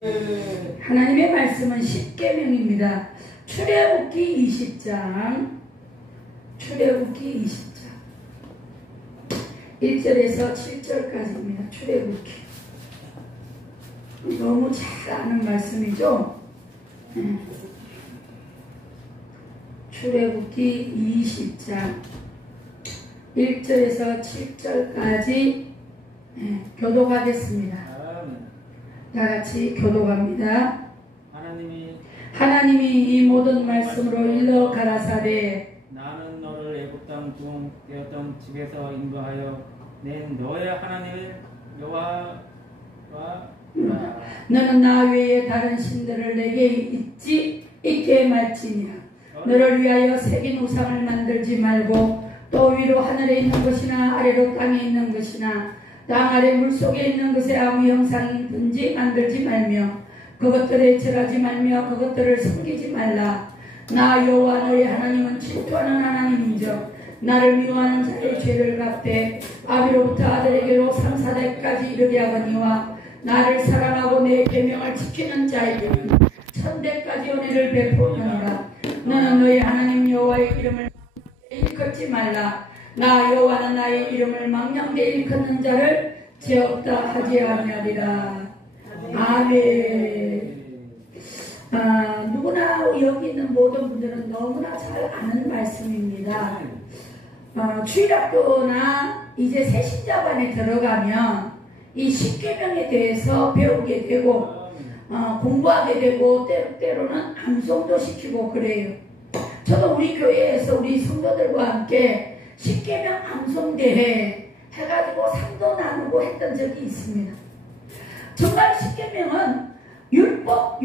하나님의 말씀은 십계명입니다. 출애굽기 20장 1절에서 7절까지입니다. 출애굽기 너무 잘 아는 말씀이죠. 출애굽기 20장 1절에서 7절까지 교독하겠습니다. 다같이 교독합니다. 하나님이 이 모든 말씀으로 일러 가라사대 나는 너를 애굽 땅 중 되었던 집에서 인도하여 낸 너의 하나님 여호와와 너는 나 외에 다른 신들을 내게 있게 말지니라. 너를 위하여 새긴 우상을 만들지 말고 또 위로 하늘에 있는 것이나 아래로 땅에 있는 것이나 땅 아래 물속에 있는 것에 아무 형상이든지 만들지 말며 그것들에 절하지 말며 그것들을 섬기지 말라. 나 여호와 너의 하나님은 질투하는 하나님인즉 나를 미워하는 자의 죄를 갚되 아비로부터 아들에게로 3,4대까지 이르게 하거니와 나를 사랑하고 내 계명을 지키는 자에게는 1,000대까지 은혜를 베푸느니라. 너는 너의 하나님 여호와의 이름을 일컫지 말라. 나 여호와는 나의 이름을 망령되이 일컫는 자를 죄 없다 하지 아니하리라. 아멘. 누구나 여기 있는 모든 분들은 너무나 잘 아는 말씀입니다. 주일학교나 이제 새신자반에 들어가면 이 십계명에 대해서 배우게 되고 공부하게 되고 때로는 암송도 시키고 그래요. 저도 우리 교회에서 우리 성도들과 함께 십계명 암송대회 해가지고 상도 나누고 했던 적이 있습니다. 정말 십계명은 율법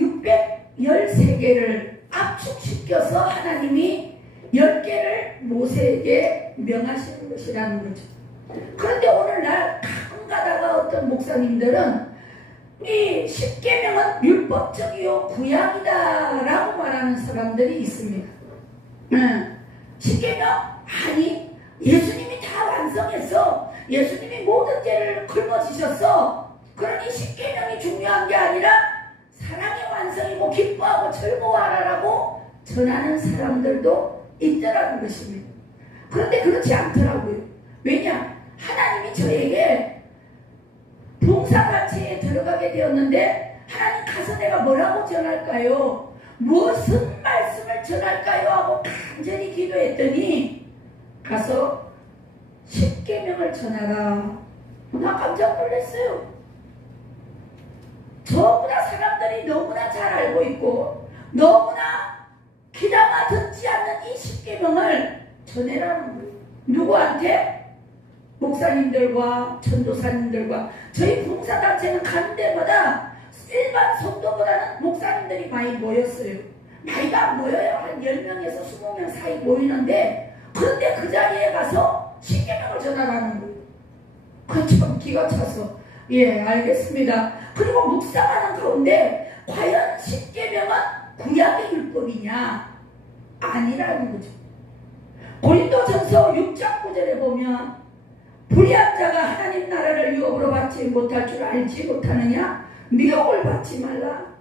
613개를 압축시켜서 하나님이 10개를 모세에게 명하시는 것이라는 거죠. 그런데 오늘날 가끔 가다가 어떤 목사님들은 이 십계명은 율법적이요 구약이다 라고 말하는 사람들이 있습니다. 십계명 아니 예수님이 다 완성했어. 예수님이 모든 죄를 짊어지셨어. 그러니 십계명이 중요한 게 아니라 사랑의 완성이고 기뻐하고 즐거워하라고 전하는 사람들도 있더라는 것입니다. 그런데 그렇지 않더라고요. 왜냐? 하나님이 저에게 봉사단체에 들어가게 되었는데 하나님 가서 내가 뭐라고 전할까요? 무슨 말씀을 전할까요? 하고 간절히 기도했더니 가서 십계명을 전하라. 나 깜짝 놀랐어요. 저보다 사람들이 너무나 잘 알고 있고 너무나 기다가 듣지 않는 이 십계명을 전해라는 거예요. 누구한테? 목사님들과 전도사님들과 저희 봉사단체는 가는 데마다 일반 성도보다는 목사님들이 많이 모였어요. 많이가 안 모여요. 한 10명에서 20명 사이 모이는데 그런데 그 자리에 가서 십계명을 전하라는 거예요. 그 참 기가 차서 예 알겠습니다. 그리고 묵상하는 가운데 과연 십계명은 구약의 율법이냐? 아니라는 거죠. 고린도전서 6장 9절에 보면 불의한 자가 하나님 나라를 유업으로 받지 못할 줄 알지 못하느냐? 미혹을 받지 말라.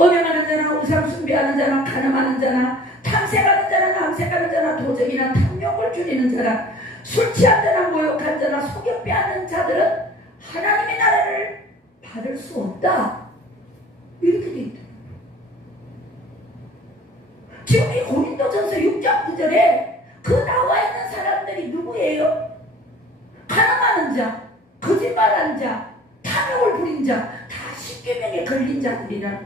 음행하는 자나 우상 숭배하는 자나 간음하는 자나 탐색하는 자나 남색하는 자나 도적이나 탐욕을 줄이는 자나 술 취한 자나 모욕한 자나 속여 빼앗는 자들은 하나님의 나라를 받을 수 없다. 이렇게 돼 있다. 지금 이 고린도전서 6장 9절에 그 나와 있는 사람들이 누구예요? 간음하는 자, 거짓말하는 자, 탐욕을 부린 자, 다 십계명에 걸린 자들이라.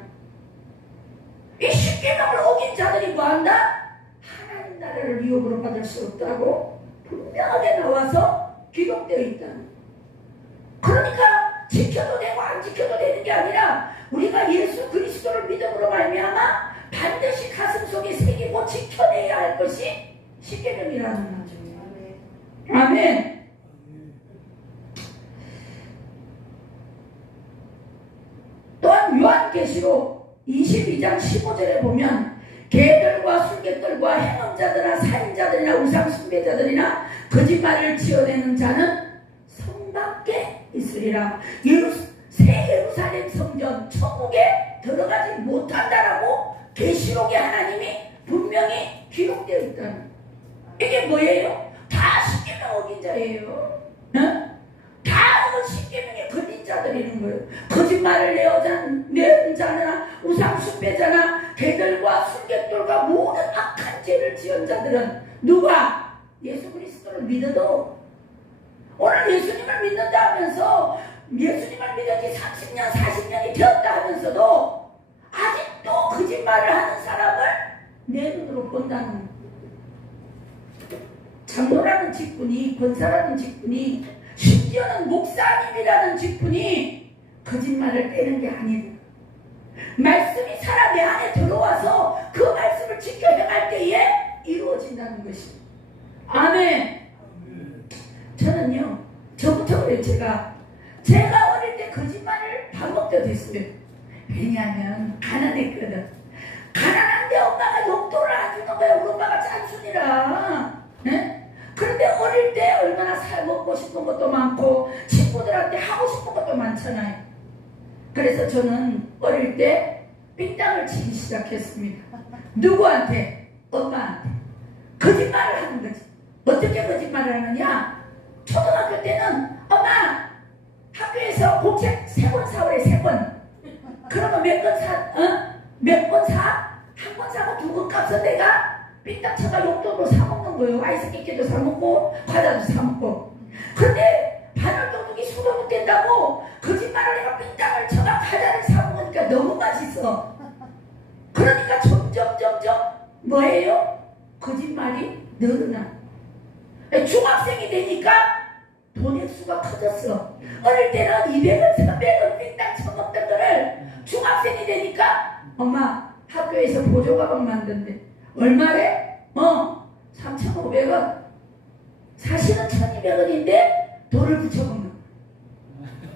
이 십계명을 어긴 자들이 뭐한다? 하나님 나라를 유업으로 받을 수 없다고 분명하게 나와서 기록되어 있다. 그러니까 지켜도 되고 안 지켜도 되는 게 아니라 우리가 예수 그리스도를 믿음으로 말미암아 반드시 가슴속에 새기고 지켜내야 할 것이 십계명이라는 거죠. 아멘. 또한 요한계시록 22장 15절에 보면 개들과 술객들과 행음자들이나 살인자들이나 우상숭배자들이나 거짓말을 지어내는 자는 성 밖에 있으리라. 새 예루살렘 성전 천국에 들어가지 못한다라고 계시록에 하나님이 분명히 기록되어 있다는. 이게 뭐예요? 다 십계명 어긴 자예요. 응? 다 십계명에 걸린 자들이는 거예요. 거짓말을 내는 자나 우상 숭배자나 개들과 술객들과 모든 악한 죄를 지은 자들은 누가? 예수 그리스도를 믿어도 오늘 예수님을 믿는다 하면서 예수님을 믿은 지 30년 40년이 되었다 하면서도 아직도 거짓말을 하는 사람을 내 눈으로 본다는 거예요. 장로라는 직분이, 권사라는 직분이, 심지어는 목사님이라는 직분이 거짓말을 떼는 게 아니다. 말씀이 사람 내 안에 들어와서 그 말씀을 지켜 행할 때에 이루어진다는 것입니다. 아멘. 저는요, 저부터 그래요. 제가 어릴 때 거짓말을 밥 먹게 됐어요. 왜냐하면 가난했거든. 가난한데 엄마가 용돈을 안 주는 거야. 우리 엄마가 짠순이라. 네? 그런데 어릴 때 얼마나 먹고 싶은 것도 많고 친구들한테 하고 싶은 것도 많잖아요. 그래서 저는 어릴 때 삥땅을 치기 시작했습니다. 누구한테? 엄마한테. 거짓말을 하는 거지. 어떻게 거짓말을 하느냐? 초등학교 때는 엄마 학교에서 공책 3권 사오래. 3권. 그러면 몇 권 사? 몇 권 사? 한 권 사고 2권 값은 내가 삥땅 쳐가 용돈으로 사먹는 거예요. 아이스크림도 사먹고 과자도 사먹고. 근데 바늘도둑이 수도못 된다고 거짓말을 내가 삥땅을 쳐가 과자를 사먹으니까 너무 맛있어. 그러니까 점점 뭐예요? 거짓말이 늘어나. 중학생이 되니까 돈 액수가 커졌어. 어릴 때는 200원 300원 삥땅 쳐먹던 거를 중학생이 되니까 엄마 학교에서 보조가방 만든대. 얼마래? 3,500원. 사실은 1,200원인데 돈을 붙여먹는.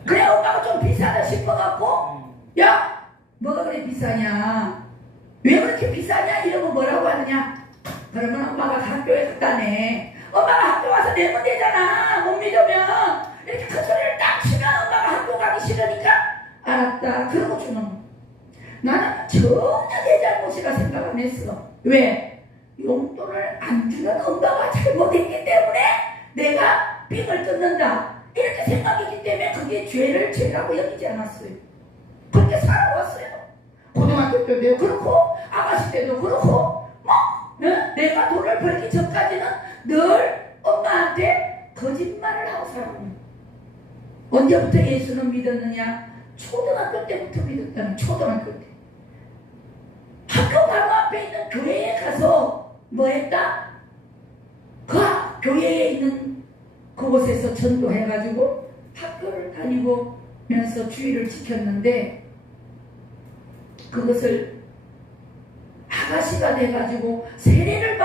그래 엄마가 좀 비싸다 싶어갖고 야 뭐가 그래 비싸냐? 왜 그렇게 비싸냐? 이러고 뭐라고 하느냐? 그러면 엄마가 학교에 갔다 내. 엄마가 학교 와서 내면 되잖아. 못 믿으면 이렇게 큰 소리를 딱 치면 엄마가 학교 가기 싫으니까 알았다. 그러고 주는 거. 나는 전혀 내 잘못이라 생각 안 했어. 왜? 용돈을 안 주는 엄마가 잘못했기 때문에 내가 삥을 뜯는다 이렇게 생각했기 때문에 그게 죄라고 여기지 않았어요. 그렇게 살아왔어요. 고등학교 때도 그렇고 아가씨 때도 그렇고 내가 돈을 벌기 전까지는 늘 엄마한테 거짓말을 하고 살았거든요. 언제부터 예수는 믿었느냐? 초등학교 때부터 믿었다는. 초등학교 때 학교 바로 앞에 있는 교회에 가서 뭐 했다? 그 교회에 있는 그곳에서 전도해가지고 학교를 다니면서 주의를 지켰는데 그것을 아가씨가 돼가지고 세례를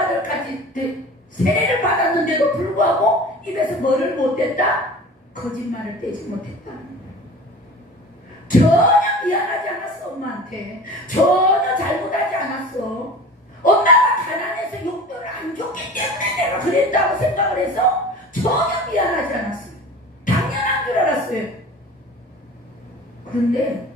받았는데도 불구하고 입에서 뭐를 못했다? 거짓말을 떼지 못했다. 전혀 미안하지 않았어. 엄마한테 전혀 잘못하지 않았어. 엄마가 가난해서 용돈을 안 줬기 때문에 내가 그랬다고 생각을 해서 전혀 미안하지 않았어요. 당연한 줄 알았어요. 그런데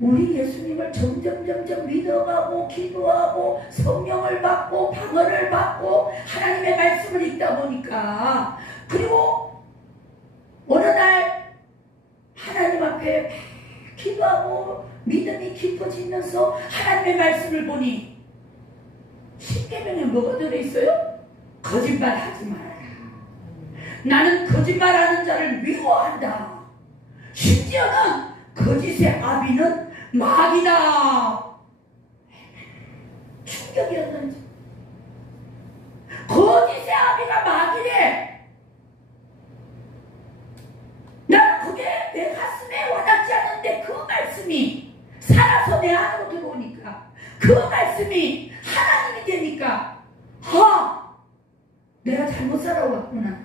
우리 예수님을 점점 믿어가고 기도하고 성령을 받고 방언을 받고 하나님의 말씀을 읽다 보니까 그리고 어느 날 하나님 앞에 기도하고 믿음이 깊어지면서 하나님의 말씀을 보니 10계명에 뭐가 들어있어요? 거짓말하지 말아라. 나는 거짓말하는 자를 미워한다. 심지어는 거짓의 아비는 마귀다. 충격이었는지. 거짓의 아비가 마귀래. 나는 그게 내 가슴에 와닿지 않는데 그 말씀이 살아서 내 안으로 들어오니까 그 말씀이 하나님이 되니까 내가 잘못 살아왔구나.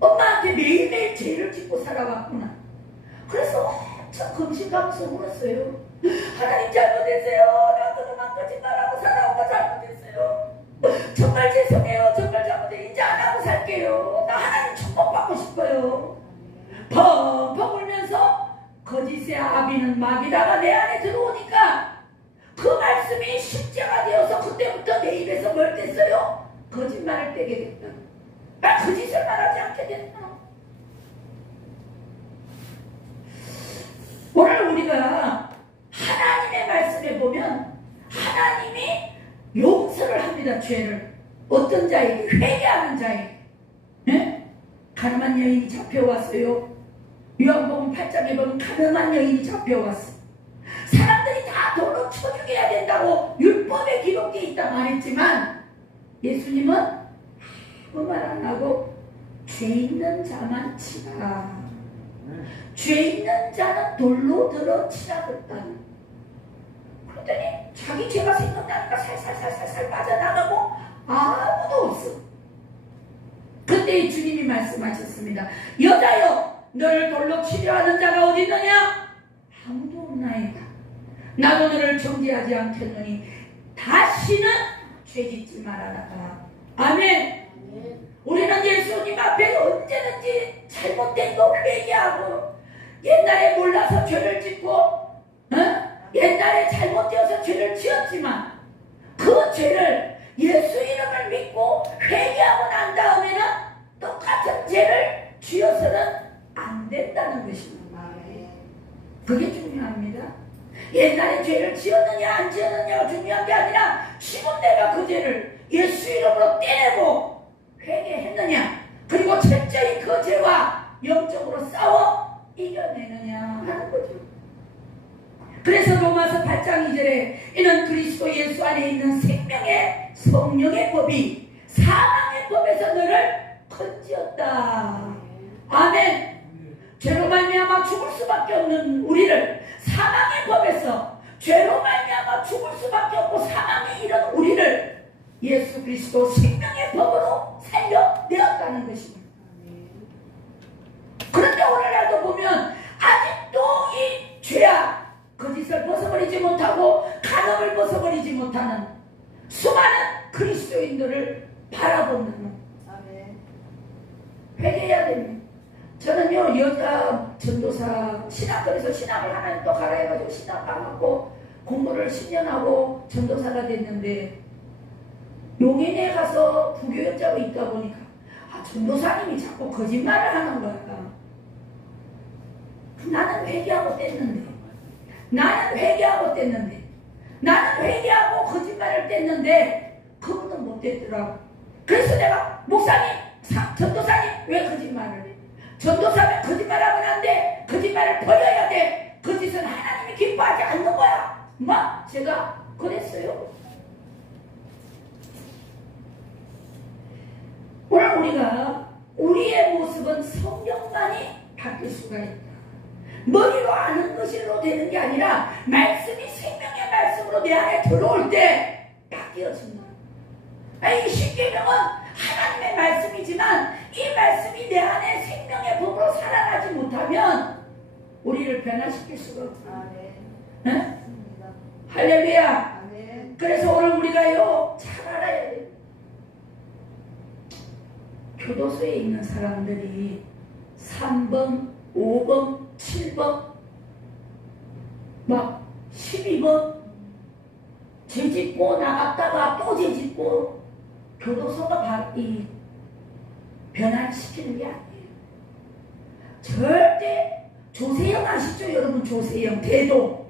엄마한테 매일매일 죄를 짓고 살아왔구나. 그래서 엄청 금식하면서 울었어요. 하나님 잘못했어요. 내가 그동안 거짓말하고 살아온 거 잘못했어요. 정말 죄송해요. 정말 잘못해. 이제 안 하고 살게요. 나 하나님 축복받고 싶어요. 펑펑 울면서 거짓의 아비는 마귀다가 내 안에 들어오니까 그 말씀이 실제가 되어서 그때부터 내 입에서 뭘 뗐어요? 거짓말을 떼게 됐다. 나 거짓을 말하지 않게 됐다. 오늘 우리가 하나님의 말씀에 보면 하나님이 용서를 합니다. 죄를. 어떤 자에게? 회개하는 자에게. 네? 가늠한 여인이 잡혀왔어요. 요한복음 8장에 보면 가늠한 여인이 잡혀왔어. 사람들이 다 돌로 쳐 죽여야 된다고 율법에 기록되어 있다 말했지만 예수님은 아무 말 안 하고 죄 있는 자만 치라. 죄 있는 자는 돌로 들어 치라 그랬다. 그랬더니 자기 죄가 생각나니까 살살살살 빠져나가고 아무도 없어. 그때 주님이 말씀하셨습니다. 여자여, 너를 돌로 치려 하는 자가 어디 있느냐? 아무도 없나이다. 나도 너를 정죄하지 않겠노니 다시는 죄짓지 말아라. 아멘. 우리는 예수님 앞에 언제든지 잘못된 거 회개하고, 옛날에 몰라서 죄를 짓고 옛날에 잘못되어서 죄를 지었지만 그 죄를 예수 이름을 믿고 회개하고 난 다음에는 똑같은 죄를 지어서는 안 된다는 것입니다. 그게 중요합니다. 옛날에 죄를 지었느냐 안 지었느냐가 중요한 게 아니라 지금 내가 그 죄를 예수 이름으로 떼내고 회개했느냐, 그리고 철저히 그 죄와 영적으로 싸워 이겨내느냐 하는 거죠. 그래서 로마서 8장 2절에 이는 그리스도 예수 안에 있는 생명의 성령의 법이 사망의 법에서 너를 건지었다. 아멘. 죄로 말미암아 죽을 수밖에 없는 우리를 사망의 법에서, 죄로 말미암아 죽을 수밖에 없고 사망에 이른 우리를 예수 그리스도 생명의 법으로 살려내었다는 것입니다. 그런데 오늘날도 보면 아직도 이 죄악, 거짓을 벗어버리지 못하고 간음을 벗어버리지 못하는 수많은 그리스도인들을 바라보는. 회개해야 됩니다. 저는요, 여자 전도사 신학교에서 신학을 하나님 또 가라 해가지고 신학 가고 공부를 10년 하고 전도사가 됐는데, 용인에 가서 부교역자가 있다 보니까 전도사님이 자꾸 거짓말을 하는 거야. 나는 회개하고 뗐는데, 나는 회개하고 거짓말을 뗐는데 그분은 못 뗐더라고. 그래서 내가 목사님, 전도사님 왜 거짓말을 해? 전도사면 거짓말하면 안 돼. 거짓말을 버려야 돼. 거짓은 하나님이 기뻐하지 않는 거야. 막 제가 그랬어요. 오늘 우리가 우리의 모습은 성령만이 바뀔 수가 있다. 머리로 아는 것으로 되는 게 아니라 말씀이 생명의 말씀으로 내 안에 들어올 때 바뀌어진다. 이 십계명은 하나님의 말씀이지만 이 말씀이 내 안에 생명의 법으로 살아나지 못하면 우리를 변화시킬 수가 없다. 네? 할렐루야. 아멘. 그래서 오늘 우리가요 잘 알아야 돼요. 교도소에 있는 사람들이 3번, 5번, 7번, 막 12번 죄짓고 나갔다가 또 죄짓고, 교도소가 변화시키는 게 아니에요. 절대 조세영 아시죠? 여러분, 조세영 대도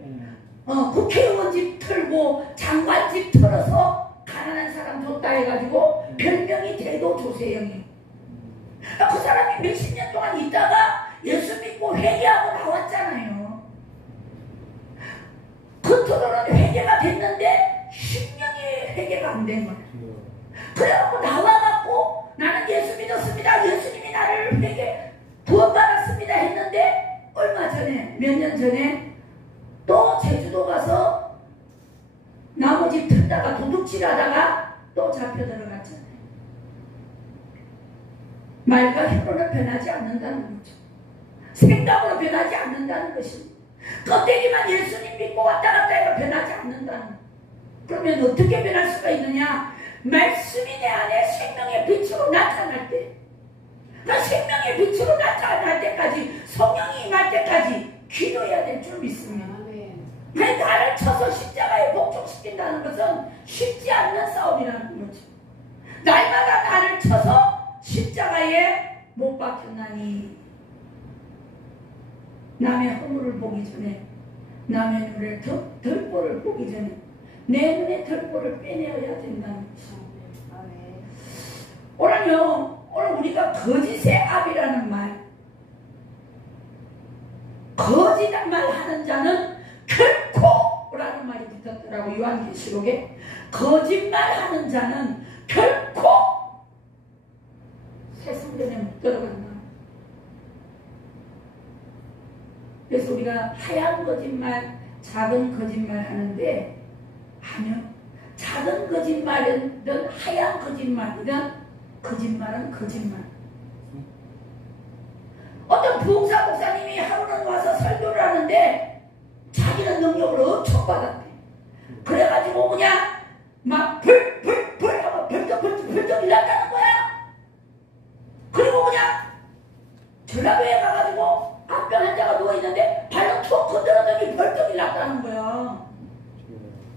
국회의원 집 털고 장관 집 털어서 가난한 사람 줬다 해가지고 별명이 대도 조세영이에요. 그 사람이 몇십 년 동안 있다가 예수 믿고 회개하고 나왔잖아요. 겉으로는 회개가 됐는데 심령이 회개가 안 된 거예요. 그래갖고 나와갖고 나는 예수 믿었습니다. 예수님이 나를 구원받았습니다 했는데 얼마 전에, 몇 년 전에 또 제주도 가서 나무집 털다가 도둑질 하다가 또 잡혀 들어갔잖아요. 말과 혀로는 변하지 않는다는 거죠. 생각으로 변하지 않는다는 것입니다. 껍데기만 예수님 믿고 왔다 갔다 해도 변하지 않는다는 거예요. 그러면 어떻게 변할 수가 있느냐? 말씀이 내 안에 생명의 빛으로 나타날 때, 그 생명의 빛으로 나타날 때까지, 성령이 임할 때까지 기도해야 될 줄 믿습니다. 아멘. 왜 나를 쳐서 십자가에 복종시킨다는 것은 쉽지 않는 싸움이라는 거죠. 날마다 나를 쳐서 십자가에 못 박혔나니 남의 허물을 보기 전에 남의 눈에 덜보를 보기 전에 내 눈에 덜보를 빼내어야 된다는 것이죠. 아멘. 오늘 우리가 거짓의 압이라는 말, 거짓한 말 하는 자는 결코 라는 말이 붙었더라고. 요한계시록에 거짓말 하는 자는 결코 새성전에 못 들어간다. 그래서 우리가 하얀 거짓말, 작은 거짓말 하는데 아니요, 작은 거짓말이든 하얀 거짓말이든 거짓말은 거짓말. 어떤 부흥사 목사님이 하루는 와서 설교를 하는데 자기는 능력을 엄청 받았대. 그래가지고 그냥 막 불 하고 벌떡 일났다는 거야. 그리고 그냥 전라도에 가가지고 앞변 환자가 누워있는데 발로 툭 건드렸더니 벌떡 일났다는 거야.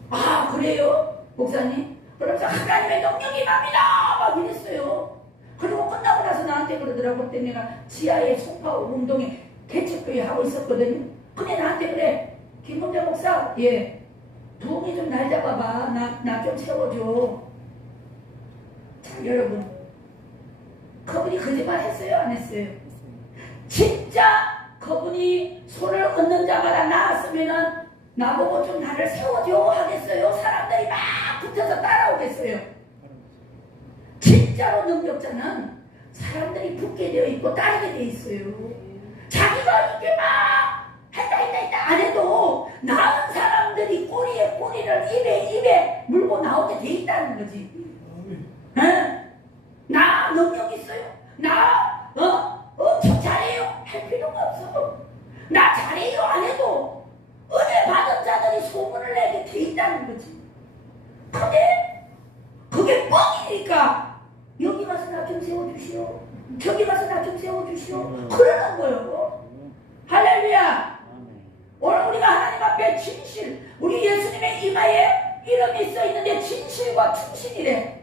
아, 그래요? 목사님? 그러면서 하나님의 능력이 납니다 막 이랬어요. 그리고 끝나고 나서 나한테 그러더라고. 그때 내가 지하에 송파구 운동에 개척교회 하고 있었거든요. 근데 나한테 그래, 김문재 목사, 예, 부흥이 좀 날 잡아봐. 나 좀 세워줘. 자, 여러분, 그분이 거짓말 했어요? 안 했어요? 진짜 그분이 손을 얹는 자마다 나왔으면은 나보고 좀 나를 세워줘 하겠어요? 사람들이 막 붙어서 따라오겠어요? 진짜로 능력자는 사람들이 붙게 되어 있고 따르게 되어 있어요. 자기가 이렇게 막 했다 안 해도 나은 사람들이 꼬리에 꼬리를 입에 물고 나오게 돼 있다는 거지. 응? 나 능력 있어요? 나 엄청 잘해요? 할 필요가 없어. 나 잘해요? 안 해도 은혜 받은 자들이 소문을 내게 돼 있다는 거지. 근데 그게 뻥이니까 여기 가서 나 좀 세워주시오, 저기 가서 나 좀 세워주시오 그러는 거예요. 할렐루야. 오늘 우리가 하나님 앞에 진실, 우리 예수님의 이마에 이름이 써있는데 진실과 충신이래.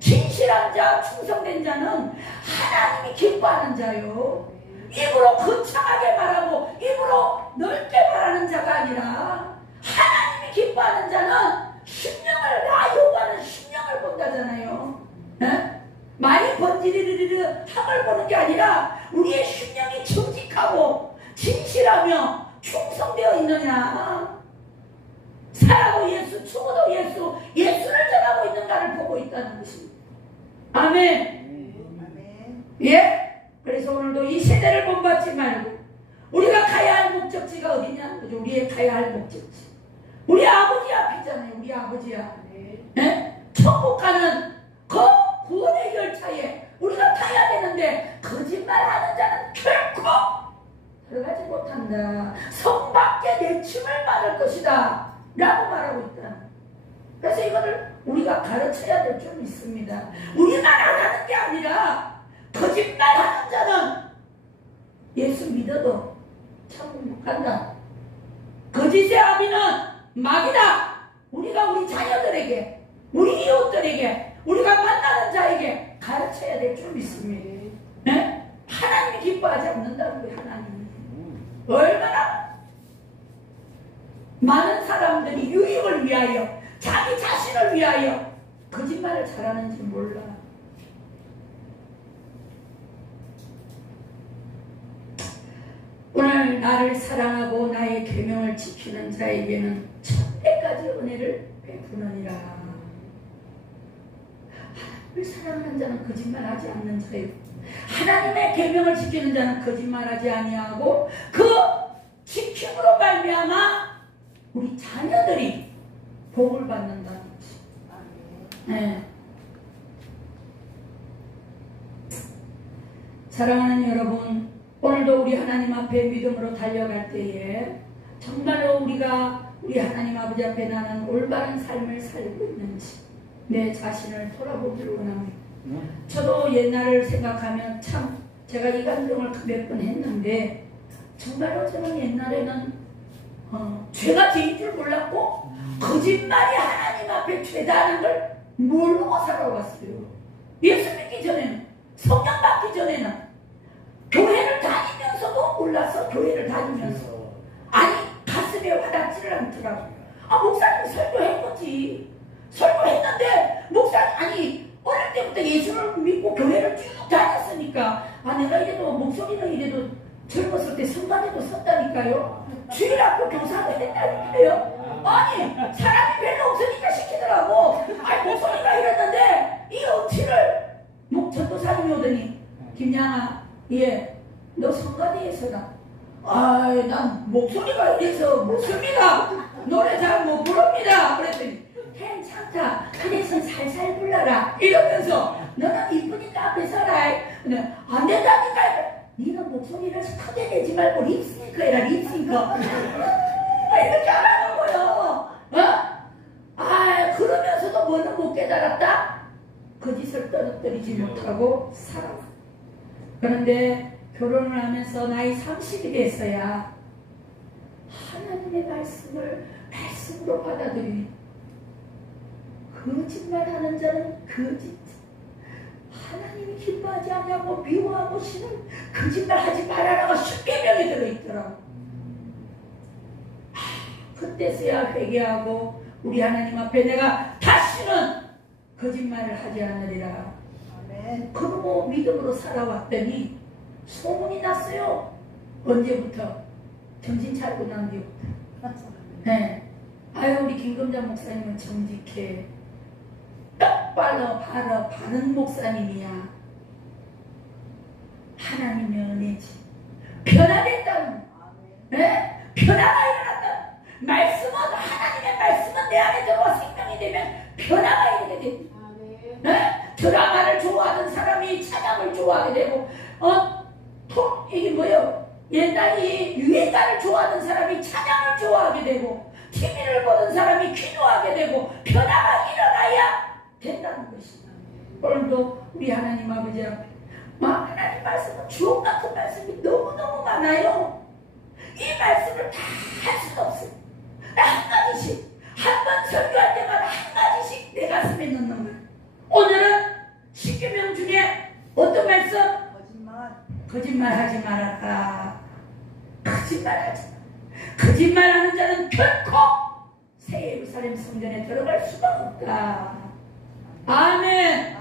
진실한 자, 충성된 자는 하나님이 기뻐하는 자요. 입으로 거창하게 말하고 입으로 넓게 말하는 자가 아니라 하나님이 기뻐하는 자는 심령을, 나 여호와는 심령을 본다잖아요. 에? 많이 번지르르르 함을 보는 게 아니라 우리의 심령이 정직하고 진실하며 충성되어 있느냐, 살아도 예수, 죽어도 예수, 예수를 전하고 있는가를 보고 있다는 것입니다. 아멘. 아멘. 예? 그래서 오늘도 이 세대를 본받지 말고 우리가 가야 할 목적지가 어디냐? 우리의 가야 할 목적지, 우리 아버지 앞이잖아요. 우리 아버지야. 예? 천국 가는 그 구원의 열차에 우리가 타야 되는데 거짓말하는 자는 결코 들어가지 못한다. 성 밖에 내침을 받을 것이다 라고 말하고 있다. 그래서 이거를 우리가 가르쳐야 될 줄 믿습니다. 우리만 안 하는 게 아니라 거짓말하는 자는 예수 믿어도 천국 못 간다. 거짓의 아비는 마귀다. 우리가 우리 자녀들에게, 우리 이웃들에게, 우리가 만나는 자에게 가르쳐야 될 줄 믿습니다. 네? 하나님이 기뻐하지 않는다고요. 하나님이 얼마나 많은 사람들이 유익을 위하여, 자기 자신을 위하여 거짓말을 잘하는지 몰라. 오늘 나를 사랑하고 나의 계명을 지키는 자에게는 천대까지 은혜를 베푸느니라. 하나님을 사랑하는 자는 거짓말하지 않는 자요, 하나님의 계명을 지키는 자는 거짓말하지 아니하고 그 지킴으로 말미암아 우리 자녀들이 복을 받는다는 거지. 네. 사랑하는 여러분, 오늘도 우리 하나님 앞에 믿음으로 달려갈 때에 정말로 우리가 우리 하나님 아버지 앞에 나는 올바른 삶을 살고 있는지 내 자신을 돌아보기를 원합니다. 저도 옛날을 생각하면 참 제가 이 감정을 몇 번 했는데 정말로 저는 옛날에는 죄가 죄인 줄 몰랐고 거짓말이 하나님 앞에 죄다는 걸 모르고 살아왔어요. 예수 믿기 전에는, 성령 받기 전에는, 교회를 다니면서도 몰라서 교회를 다니면서 아니 가슴에 와닿지를 않더라고요. 목사님 설교했거지. 설교했는데 목사님 아니 어릴 때부터 예수를 믿고 교회를 쭉 다녔으니까 내가 이래도 목소리가 이래도 젊었을 때 성관에도 섰다니까요. 주일학교 교사를 했다니까요. 아니 사람이 별로 없으니까 시키더라고. 아니 목소리가 이랬는데 이 억지를 전도사님이 오더니 김양아 너 성관에서나 난 목소리가 이래서 못 씁니다. 노래 잘 못 부릅니다. 그랬더니 괜찮다. 그 대신 살살 불러라. 이러면서 너는 이쁘니까 앞에 서라. 안 된다니까. 니는 목소리를 크게 내지 말고 립싱크 해라. 립싱크. 이렇게 하라는 거요. 그러면서도 뭐는 못 깨달았다? 거짓을 떨어뜨리지 못하고 살아. 그런데 결혼을 하면서 나이 30이 됐어야 하나님의 말씀으로 받아들이니 거짓말하는 자는 거짓, 하나님이 기뻐하지 않냐고 미워하고 시는 거짓말하지 말아라가 십계명에 들어있더라고. 그때서야 회개하고 우리 하나님 앞에 내가 다시는 거짓말을 하지 않으리라. 아멘. 그러고 믿음으로 살아왔더니 소문이 났어요. 언제부터? 정신 차리고 난 뒤부터. 네. 우리 김금자 목사님은 정직해. 똑바로 바른 목사님이야. 하나님의 은혜지. 변화됐다는, 네? 변화가 일어났다. 말씀은, 하나님의 말씀은 내 안에 들어와 생명이 되면 변화가 일어나게 됩니다. 네? 드라마를 좋아하는 사람이 찬양을 좋아하게 되고, 이게 뭐예요? 옛날에 유행가를 좋아하는 사람이 찬양을 좋아하게 되고, TV를 보는 사람이 기도하게 되고, 변화가 일어나야 된다는 것입니다. 오늘도 우리 하나님 아버지 앞에 하나님 말씀은 주옥 같은 말씀이 너무너무 많아요. 이 말씀을 다 할 수는 없어요. 한 가지씩, 한 번 설교할 때마다 한 가지씩 내 가슴에 넣는 거예요. 오늘은 10계명 중에 어떤 말씀? 거짓말하지 말아라. 거짓말하지 마. 거짓말하는 자는 결코 새 예루살렘 성전에 들어갈 수가 없다. 아멘.